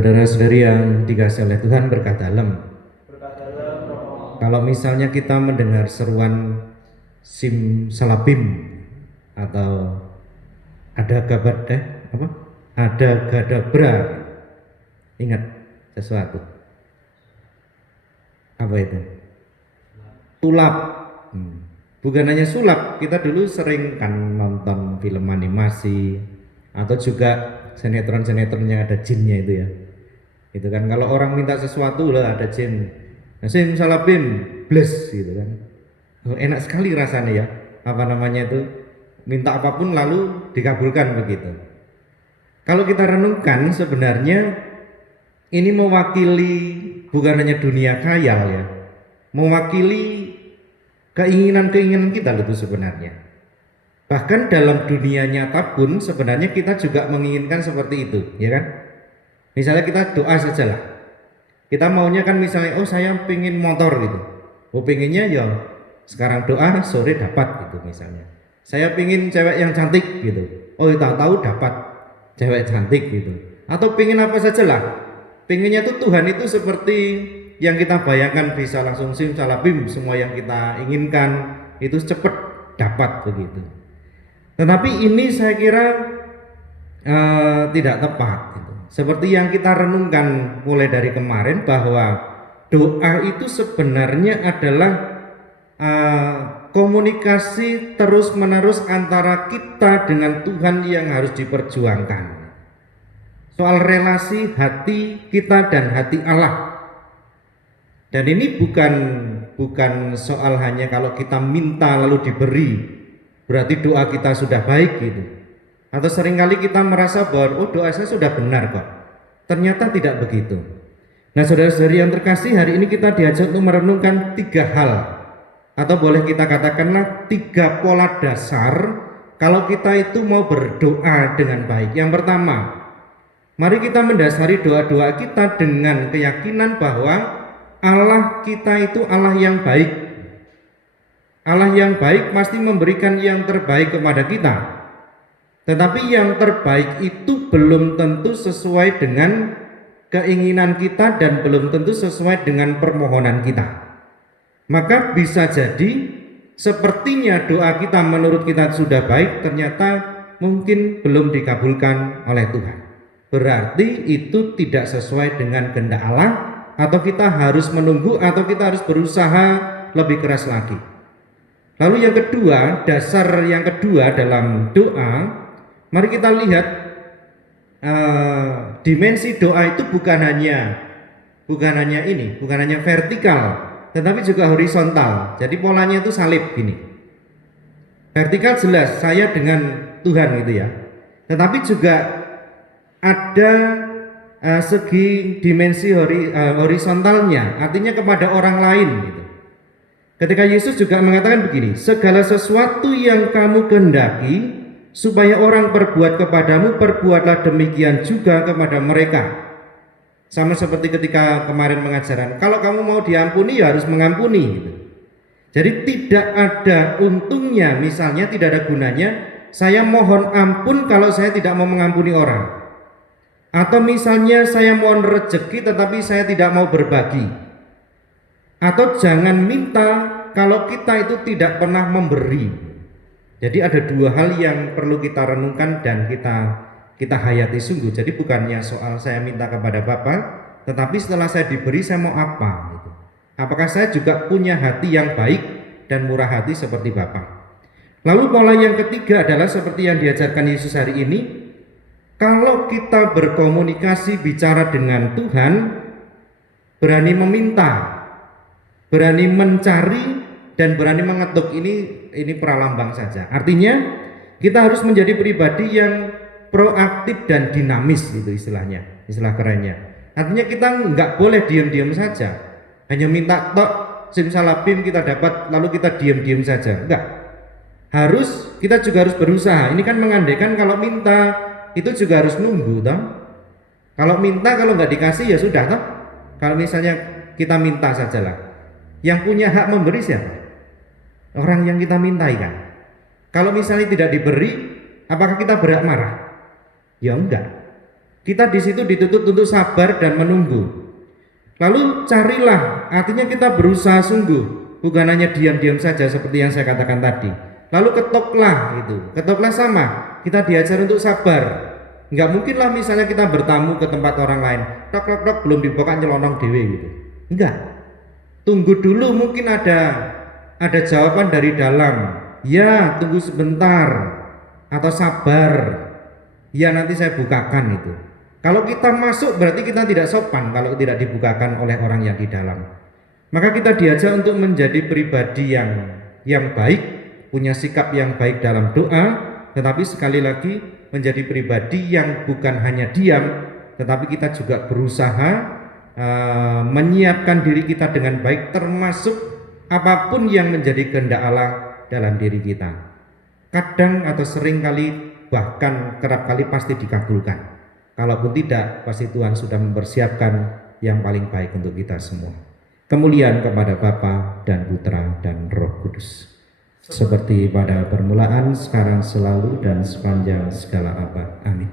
Saudara-saudari yang dikasihi oleh Tuhan, berkah dalam. Kalau misalnya kita mendengar seruan simsalabim atau ada kabar ada gadabra, ingat sesuatu. Apa itu? Sulap. Bukan hanya sulap, kita dulu sering kan nonton film animasi atau juga sinetron-sinetronnya ada jinnya itu ya. Itu kan kalau orang minta sesuatu lah ada jin. Nah, simsalabim, bless gitu kan. Oh, enak sekali rasanya ya. Apa namanya itu? Minta apapun lalu dikabulkan begitu. Kalau kita renungkan sebenarnya ini mewakili bukan hanya dunia khayal ya. Mewakili keinginan-keinginan kita itu sebenarnya. Bahkan dalam dunia nyata pun sebenarnya kita juga menginginkan seperti itu, ya kan? Misalnya kita doa sajalah. Kita maunya kan misalnya, oh saya pengen motor gitu. Oh pengennya ya sekarang doa sore dapat gitu misalnya. Saya pengen cewek yang cantik gitu. Oh tahu-tahu dapat cewek cantik gitu. Atau pengen apa sajalah. Pengennya tuh Tuhan itu seperti yang kita bayangkan bisa langsung simsalabim, semua yang kita inginkan itu cepat dapat begitu. Tetapi ini saya kira tidak tepat gitu. Seperti yang kita renungkan mulai dari kemarin bahwa doa itu sebenarnya adalah komunikasi terus-menerus antara kita dengan Tuhan yang harus diperjuangkan. Soal relasi hati kita dan hati Allah. Dan ini bukan soal hanya kalau kita minta lalu diberi, berarti doa kita sudah baik gitu. Atau seringkali kita merasa bahwa oh doa saya sudah benar kok. Ternyata tidak begitu. Nah saudara-saudari yang terkasih, hari ini kita diajak untuk merenungkan 3 hal, atau boleh kita katakanlah 3 pola dasar kalau kita itu mau berdoa dengan baik. Yang pertama, mari kita mendasari doa-doa kita dengan keyakinan bahwa Allah kita itu Allah yang baik. Allah yang baik pasti memberikan yang terbaik kepada kita. Tetapi yang terbaik itu belum tentu sesuai dengan keinginan kita dan belum tentu sesuai dengan permohonan kita. Maka bisa jadi sepertinya doa kita menurut kita sudah baik, ternyata mungkin belum dikabulkan oleh Tuhan. Berarti itu tidak sesuai dengan kehendak Allah, atau kita harus menunggu, atau kita harus berusaha lebih keras lagi. Lalu yang kedua, dasar yang kedua dalam doa, mari kita lihat dimensi doa itu bukan hanya vertikal, tetapi juga horizontal. Jadi polanya itu salib gini. Vertikal jelas saya dengan Tuhan gitu ya. Tetapi juga ada segi dimensi horizontalnya, artinya kepada orang lain gitu. Ketika Yesus juga mengatakan begini, segala sesuatu yang kamu kehendaki supaya orang perbuat kepadamu, perbuatlah demikian juga kepada mereka. Sama seperti ketika kemarin mengajaran, kalau kamu mau diampuni ya harus mengampuni gitu. Jadi tidak ada untungnya, misalnya tidak ada gunanya saya mohon ampun kalau saya tidak mau mengampuni orang. Atau misalnya saya mohon rezeki tetapi saya tidak mau berbagi. Atau jangan minta kalau kita itu tidak pernah memberi. Jadi ada 2 hal yang perlu kita renungkan dan kita hayati sungguh. Jadi bukannya soal saya minta kepada Bapa, tetapi setelah saya diberi saya mau apa gitu. Apakah saya juga punya hati yang baik dan murah hati seperti Bapa. Lalu pola yang ketiga adalah seperti yang diajarkan Yesus hari ini. Kalau kita berkomunikasi bicara dengan Tuhan, berani meminta, berani mencari, dan berani mengetuk, ini pralambang saja. Artinya kita harus menjadi pribadi yang proaktif dan dinamis gitu istilahnya, istilah kerennya. Artinya kita nggak boleh diam-diam saja, hanya minta tok simsalabim kita dapat lalu kita diam-diam saja, enggak. Kita juga harus berusaha. Ini kan mengandaikan kalau minta itu juga harus nunggu toh. Kalau minta kalau nggak dikasih ya sudah toh. Kalau misalnya kita minta sajalah, yang punya hak memberi siapa? Orang yang kita mintai kan. Kalau misalnya tidak diberi, apakah kita berat marah? Ya enggak. Kita di situ dituntut untuk sabar dan menunggu. Lalu carilah, artinya kita berusaha sungguh, bukan hanya diam-diam saja seperti yang saya katakan tadi. Lalu ketoklah itu, ketoklah sama. Kita diajar untuk sabar. Nggak mungkin lah misalnya kita bertamu ke tempat orang lain, tok tok tok belum dibuka nyelonong dewe gitu. Enggak. Tunggu dulu, mungkin ada jawaban dari dalam. Ya, tunggu sebentar atau sabar. Ya, nanti saya bukakan itu. Kalau kita masuk berarti kita tidak sopan kalau tidak dibukakan oleh orang yang di dalam. Maka kita diajak untuk menjadi pribadi yang baik, punya sikap yang baik dalam doa, tetapi sekali lagi menjadi pribadi yang bukan hanya diam, tetapi kita juga berusaha menyiapkan diri kita dengan baik, termasuk apapun yang menjadi kehendak Allah dalam diri kita. Kadang atau sering kali, bahkan kerap kali pasti dikabulkan. Kalaupun tidak, pasti Tuhan sudah mempersiapkan yang paling baik untuk kita semua. Kemuliaan kepada Bapa dan Putra dan Roh Kudus, seperti pada permulaan, sekarang, selalu, dan sepanjang segala abad. Amin.